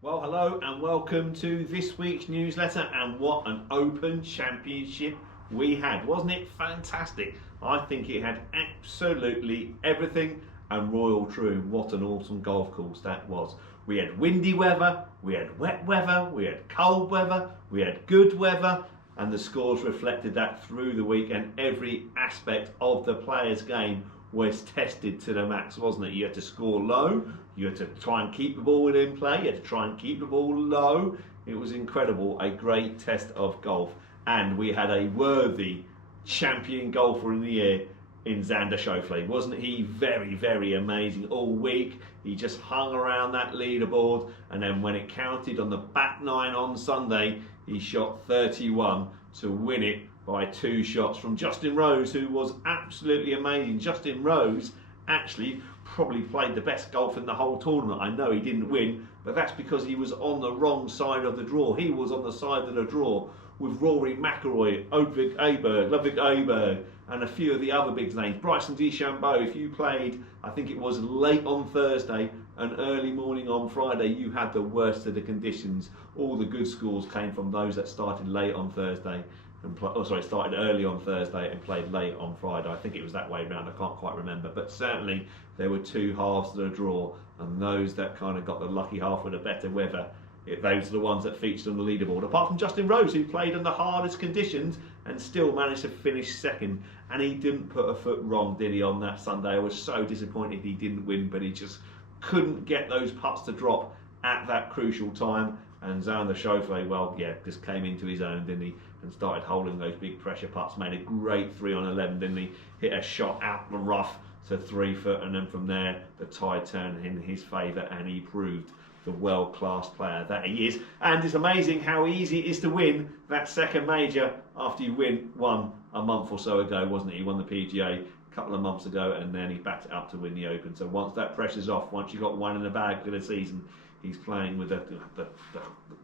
Well, hello and welcome to this week's newsletter. And what an Open Championship we had. Wasn't it fantastic? I think it had absolutely everything, and Royal Troon, what an awesome golf course that was. We had windy weather, we had wet weather, we had cold weather, we had good weather, and the scores reflected that through the week, and every aspect of the player's game was tested to the max, wasn't it? You had to score low, you had to try and keep the ball in play, you had to try and keep the ball low. It was incredible, a great test of golf, and we had a worthy champion golfer in the year in Xander Schauffele. Wasn't he very, very amazing all week? He just hung around that leaderboard, and then when it counted on the back nine on Sunday, he shot 31 to win it by 2 shots from Justin Rose, who was absolutely amazing. Justin Rose actually probably played the best golf in the whole tournament. I know he didn't win, but that's because he was on the wrong side of the draw. He was on the side of the draw with Rory McIlroy, Ludwig Aberg, and a few of the other big names. Bryson DeChambeau, if you played, I think it was late on Thursday and early morning on Friday, you had the worst of the conditions. All the good scores came from those that started late on Thursday. Started early on Thursday and played late on Friday. I think it was that way around, I can't quite remember. But certainly there were 2 halves to the draw, and those that kind of got the lucky half with the better weather, those are the ones that featured on the leaderboard. Apart from Justin Rose, who played in the hardest conditions and still managed to finish second. And he didn't put a foot wrong, did he, on that Sunday? I was so disappointed he didn't win, but he just couldn't get those putts to drop at that crucial time. And Xander Schauffele, well, yeah, just came into his own, didn't he? And started holding those big pressure putts. Made a great 3 on 11, didn't he? Hit a shot out the rough to 3 foot, and then from there the tide turned in his favour, and he proved the world-class player that he is. And it's amazing how easy it is to win that second major after you won a month or so ago, wasn't it? He won the PGA a couple of months ago, and then he backed it up to win the Open. So once that pressure's off, once you got one in the bag for the season, he's playing with the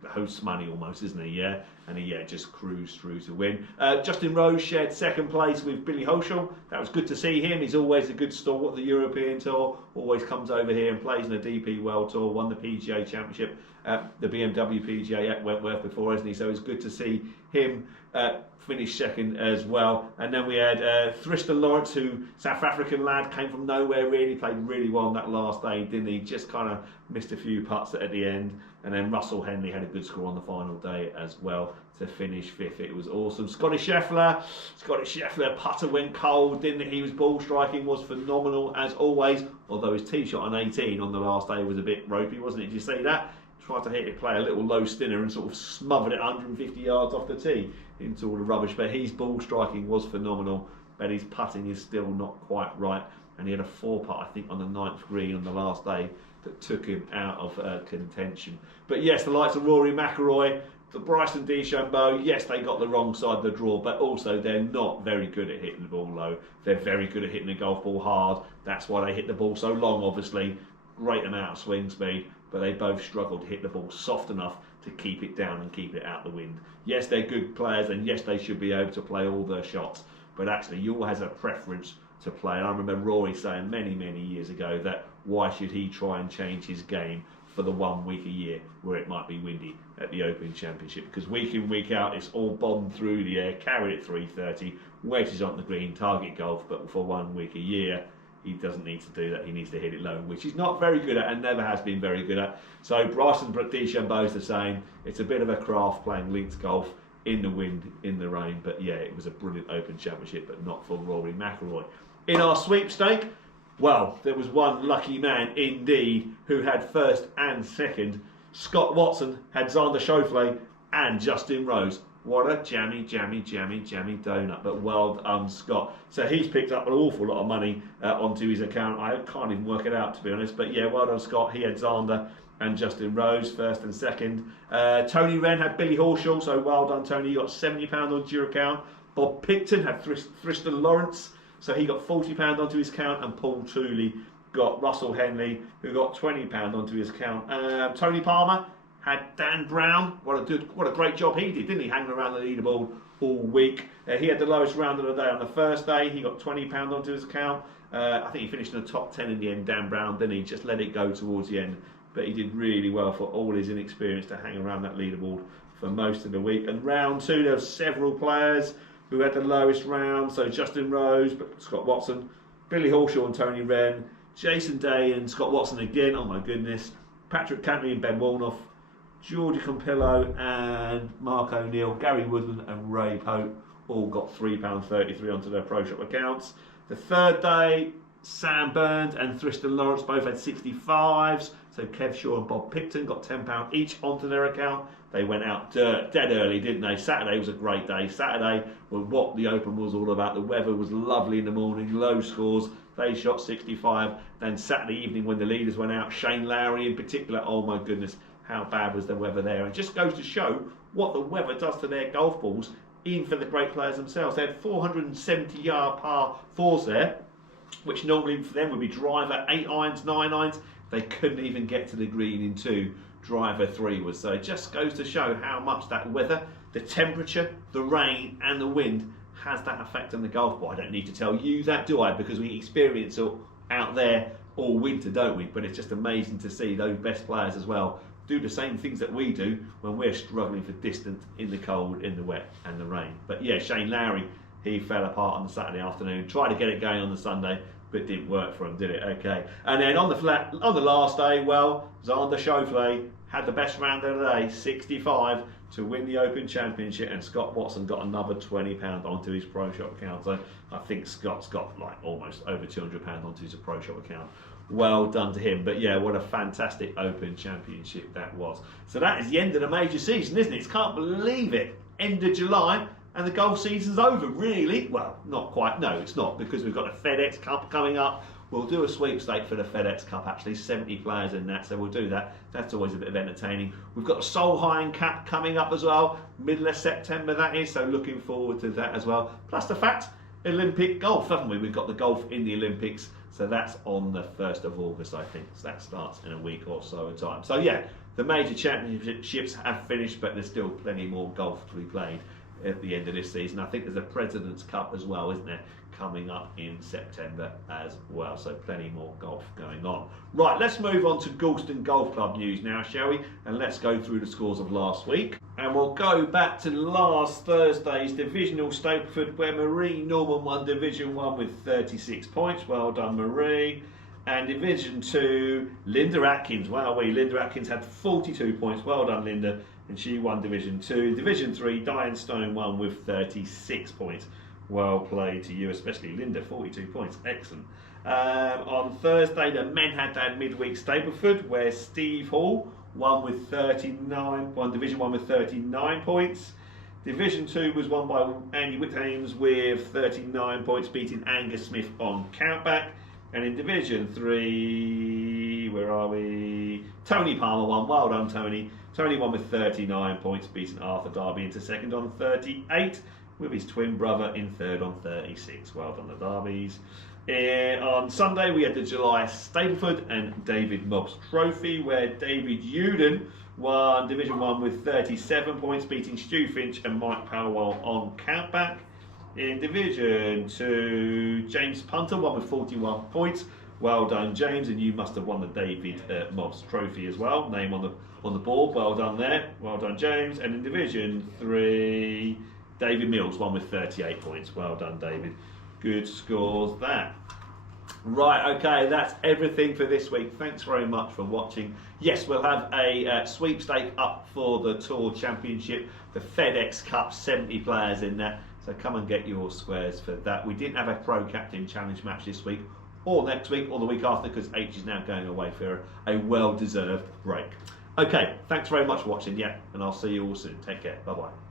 host's money almost, isn't he? Yeah, and he just cruised through to win. Justin Rose shared second place with Billy Horschel. That was good to see him. He's always a good stalwart of the European Tour. Always comes over here and plays in the DP World Tour. Won the PGA Championship at the BMW PGA at Wentworth before, isn't he? So it's good to see him finished second as well. And then we had Tristan Lawrence, who, South African lad, came from nowhere really, played really well on that last day, didn't he? Just kind of missed a few putts at the end. And then Russell Henley had a good score on the final day as well to finish 5th. It was awesome. Scotty Scheffler putter went cold, didn't it? He was ball striking, was phenomenal as always, although his tee shot on 18 on the last day was a bit ropey, wasn't it? Did you see that? Tried to hit it, play a little low stinner and sort of smothered it 150 yards off the tee into all the rubbish. But his ball striking was phenomenal, but his putting is still not quite right. And he had a 4-putt, I think, on the 9th green on the last day that took him out of contention. But yes, the likes of Rory McIlroy, the Bryson DeChambeau, yes, they got the wrong side of the draw, but also they're not very good at hitting the ball low. They're very good at hitting the golf ball hard. That's why they hit the ball so long, obviously. Great amount of swing speed, but they both struggled to hit the ball soft enough to keep it down and keep it out the wind. Yes, they're good players, and yes, they should be able to play all their shots, but actually, you all has a preference to play. And I remember Rory saying many, many years ago that why should he try and change his game for the 1 week a year where it might be windy at the Open Championship, because week in, week out, it's all bombed through the air, carried at 330, wedges on the green, target golf, but for 1 week a year, he doesn't need to do that. He needs to hit it low, which he's not very good at and never has been very good at. So Bryson DeChambeau is the same. It's a bit of a craft playing links golf in the wind, in the rain. But yeah, it was a brilliant Open Championship, but not for Rory McIlroy. In our sweepstake, well, there was one lucky man indeed who had first and second. Scott Watson had Xander Schauffele and Justin Rose. What a jammy donut, but well done, Scott. So he's picked up an awful lot of money onto his account. I can't even work it out, to be honest, but yeah, well done, Scott. He had Xander and Justin Rose first and second. Tony Wren had Billy Horschel, so well done, Tony. You got £70 onto your account. Bob Picton had Tristan Lawrence, so he got £40 onto his account, and Paul Tooley got Russell Henley, who got £20 onto his account. Tony Palmer had Dan Brown. What a great job he did, didn't he? Hanging around the leaderboard all week. He had the lowest round of the day on the first day. He got £20 onto his account. I think he finished in the top 10 in the end, Dan Brown, didn't he? Just let it go towards the end but he did really well for all his inexperience to hang around that leaderboard for most of the week. And round 2, there were several players who had the lowest round. So Justin Rose, Scott Watson, Billy Hawshaw and Tony Wren, Jason Day and Scott Watson again, oh my goodness, Patrick Cantley and Ben Wolnoff, Georgie Compillo and Mark O'Neill, Gary Woodland and Ray Pope all got £3.33 onto their Pro Shop accounts. The third day, Sam Burns and Tristan Lawrence both had 65s. So Kev Shaw and Bob Picton got £10 each onto their account. They went out dead early, didn't they? Saturday was a great day. Saturday was what the Open was all about. The weather was lovely in the morning, low scores. They shot 65. Then Saturday evening when the leaders went out, Shane Lowry in particular, oh my goodness, how bad was the weather there. It just goes to show what the weather does to their golf balls, even for the great players themselves. They had 470-yard par 4s there, which normally for them would be driver 8 irons, 9 irons. They couldn't even get to the green in 2. Driver 3 was. So it just goes to show how much that weather, the temperature, the rain and the wind has that effect on the golf ball. I don't need to tell you that, do I? Because we experience it out there all winter, don't we? But it's just amazing to see those best players as well do the same things that we do when we're struggling for distance in the cold, in the wet and the rain. But yeah, Shane Lowry, he fell apart on the Saturday afternoon, tried to get it going on the Sunday, but it didn't work for him, did it? Okay. And then on the last day, well, Xander Schauffele had the best round of the day, 65, to win the Open Championship, and Scott Watson got another £20 onto his Pro Shop account. So I think Scott's got like almost over £200 onto his Pro Shop account. Well done to him. But yeah, what a fantastic Open Championship that was. So that is the end of the major season, isn't it? Can't believe it. End of July and the golf season's over, really. Well, not quite. No, it's not, because we've got the FedEx Cup coming up. We'll do a sweepstake for the FedEx Cup, actually, 70 players in that, so we'll do that. That's always a bit of entertaining. We've got the Solheim Cup coming up as well, middle of September that is, so looking forward to that as well. Plus the fact, Olympic golf, haven't we? We've got the golf in the Olympics, so that's on the 1st of August, I think. So that starts in a week or so of time. So yeah, the major championships have finished, but there's still plenty more golf to be played at the end of this season. I think there's a President's Cup as well, isn't there, coming up in September as well, so plenty more golf going on. Right, let's move on to Galston Golf Club news now, shall we? And let's go through the scores of last week. And we'll go back to last Thursday's Divisional Stapleford, where Marie Norman won Division 1 with 36 points. Well done, Marie. And Division 2, Linda Atkins. Wow, Linda Atkins had 42 points. Well done, Linda. And she won Division 2. Division 3, Diane Stone won with 36 points. Well played to you, especially Linda, 42 points. Excellent. On Thursday, the men had that midweek Stapleford, where Steve Hall won Division 1 with 39 points. Division 2 was won by Andy Whithames with 39 points, beating Angus Smith on countback. And in Division 3, where are we? Tony Palmer won. Well done, Tony. Tony won with 39 points, beating Arthur Darby into second on 38, with his twin brother in third on 36. Well done, the Darbys. On Sunday, we had the July Stapleford and David Mobbs Trophy, where David Uden won Division 1 with 37 points, beating Stu Finch and Mike Powell on countback. In Division 2, James Punter won with 41 points. Well done, James, and you must have won the David Mobbs Trophy as well. Name on the board. Well done there. Well done, James. And in Division 3, David Mills won with 38 points. Well done, David. Good scores that. Right, okay, that's everything for this week. Thanks very much for watching. Yes, we'll have a sweepstake up for the Tour Championship, the FedEx Cup, 70 players in that. So come and get your squares for that. We didn't have a Pro Captain Challenge match this week, or next week, or the week after, because H is now going away for a well-deserved break. Okay, thanks very much for watching, and I'll see you all soon. Take care, bye-bye.